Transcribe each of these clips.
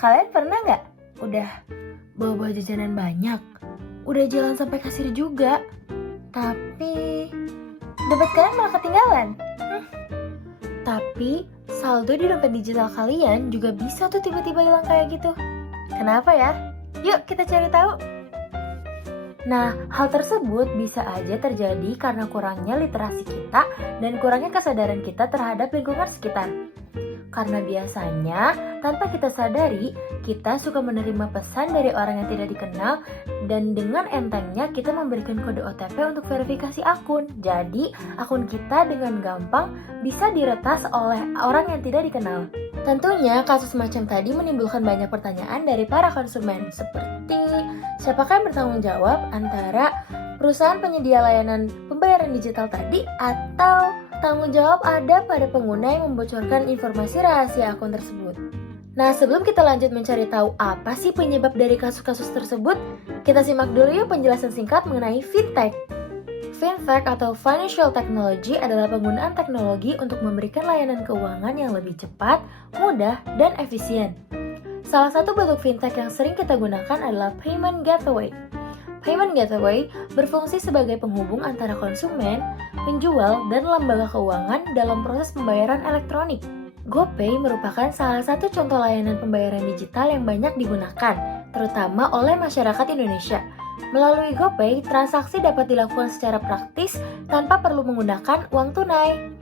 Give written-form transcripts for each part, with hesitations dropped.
Kalian pernah nggak udah bawa-bawa jajanan banyak, udah jalan sampai kasir juga, tapi dompet kalian malah ketinggalan? Tapi saldo di dompet digital kalian juga bisa tuh tiba-tiba hilang kayak gitu. Kenapa ya? Yuk kita cari tahu. Nah, hal tersebut bisa aja terjadi karena kurangnya literasi kita dan kurangnya kesadaran kita terhadap lingkungan sekitar. Karena biasanya, tanpa kita sadari, kita suka menerima pesan dari orang yang tidak dikenal dan dengan entengnya kita memberikan kode OTP untuk verifikasi akun. Jadi, akun kita dengan gampang bisa diretas oleh orang yang tidak dikenal. Tentunya, kasus macam tadi menimbulkan banyak pertanyaan dari para konsumen, seperti siapakah yang bertanggung jawab antara perusahaan penyedia layanan pembayaran digital tadi atau tanggung jawab ada pada pengguna yang membocorkan informasi rahasia akun tersebut. Nah, sebelum kita lanjut mencari tahu apa sih penyebab dari kasus-kasus tersebut, kita simak dulu yuk penjelasan singkat mengenai fintech. Fintech atau Financial Technology adalah penggunaan teknologi untuk memberikan layanan keuangan yang lebih cepat, mudah, dan efisien. Salah satu bentuk fintech yang sering kita gunakan adalah Payment Gateway. Payment Gateway berfungsi sebagai penghubung antara konsumen, penjual, dan lembaga keuangan dalam proses pembayaran elektronik. GoPay merupakan salah satu contoh layanan pembayaran digital yang banyak digunakan, terutama oleh masyarakat Indonesia. Melalui GoPay, transaksi dapat dilakukan secara praktis tanpa perlu menggunakan uang tunai.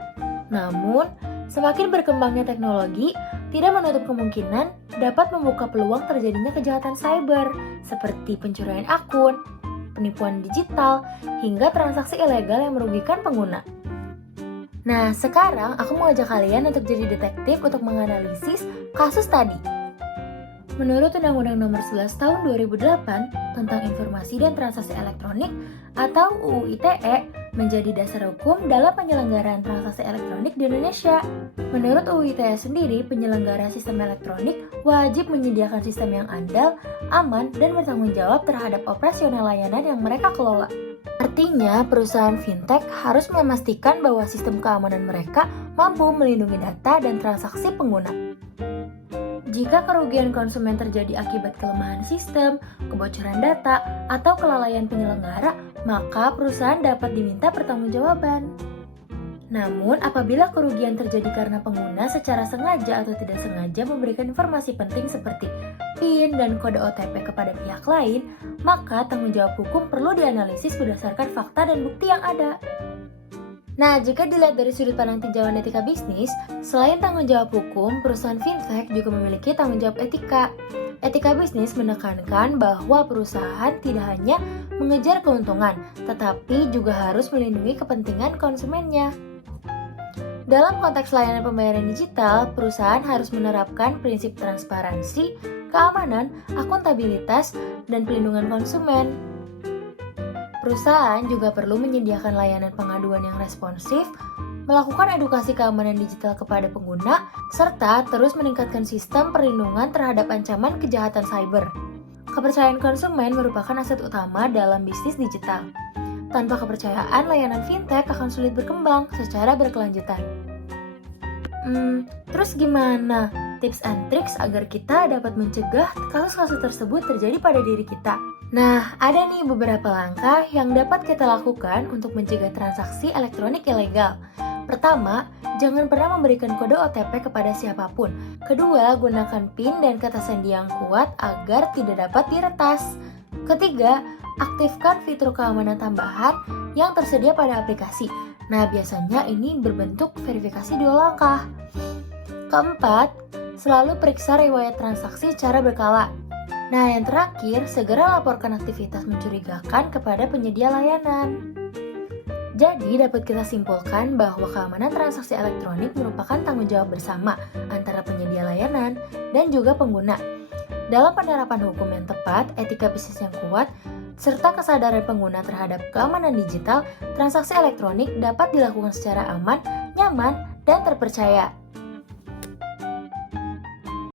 Namun, semakin berkembangnya teknologi, tidak menutup kemungkinan dapat membuka peluang terjadinya kejahatan cyber, seperti pencurian akun, penipuan digital, hingga transaksi ilegal yang merugikan pengguna. Nah, sekarang aku mau ajak kalian untuk jadi detektif untuk menganalisis kasus tadi. Menurut Undang-Undang Nomor 11 Tahun 2008 tentang Informasi dan Transaksi Elektronik atau UU ITE menjadi dasar hukum dalam penyelenggaraan transaksi elektronik di Indonesia. Menurut UU ITE sendiri, penyelenggara sistem elektronik wajib menyediakan sistem yang andal, aman, dan bertanggung jawab terhadap operasional layanan yang mereka kelola. Artinya, perusahaan fintech harus memastikan bahwa sistem keamanan mereka mampu melindungi data dan transaksi pengguna. Jika kerugian konsumen terjadi akibat kelemahan sistem, kebocoran data, atau kelalaian penyelenggara, maka perusahaan dapat diminta pertanggungjawaban. Namun, apabila kerugian terjadi karena pengguna secara sengaja atau tidak sengaja memberikan informasi penting seperti PIN dan kode OTP kepada pihak lain, maka tanggung jawab hukum perlu dianalisis berdasarkan fakta dan bukti yang ada. Nah, jika dilihat dari sudut pandang tinjauan etika bisnis, selain tanggung jawab hukum, perusahaan fintech juga memiliki tanggung jawab etika. Etika bisnis menekankan bahwa perusahaan tidak hanya mengejar keuntungan, tetapi juga harus melindungi kepentingan konsumennya. Dalam konteks layanan pembayaran digital, perusahaan harus menerapkan prinsip transparansi, keamanan, akuntabilitas, dan perlindungan konsumen. Perusahaan juga perlu menyediakan layanan pengaduan yang responsif, melakukan edukasi keamanan digital kepada pengguna, serta terus meningkatkan sistem perlindungan terhadap ancaman kejahatan cyber. Kepercayaan konsumen merupakan aset utama dalam bisnis digital. Tanpa kepercayaan, layanan fintech akan sulit berkembang secara berkelanjutan. Terus gimana tips and tricks agar kita dapat mencegah kasus-kasus tersebut terjadi pada diri kita? Nah, ada nih beberapa langkah yang dapat kita lakukan untuk mencegah transaksi elektronik ilegal. Pertama, jangan pernah memberikan kode OTP kepada siapapun. Kedua, gunakan PIN dan kata sandi yang kuat agar tidak dapat diretas. Ketiga, aktifkan fitur keamanan tambahan yang tersedia pada aplikasi. Nah, biasanya ini berbentuk verifikasi 2 langkah. Keempat, selalu periksa riwayat transaksi secara berkala. Nah, yang terakhir, segera laporkan aktivitas mencurigakan kepada penyedia layanan. Jadi, dapat kita simpulkan bahwa keamanan transaksi elektronik merupakan tanggung jawab bersama antara penyedia layanan dan juga pengguna. Dalam penerapan hukum yang tepat, etika bisnis yang kuat, serta kesadaran pengguna terhadap keamanan digital, transaksi elektronik dapat dilakukan secara aman, nyaman, dan terpercaya.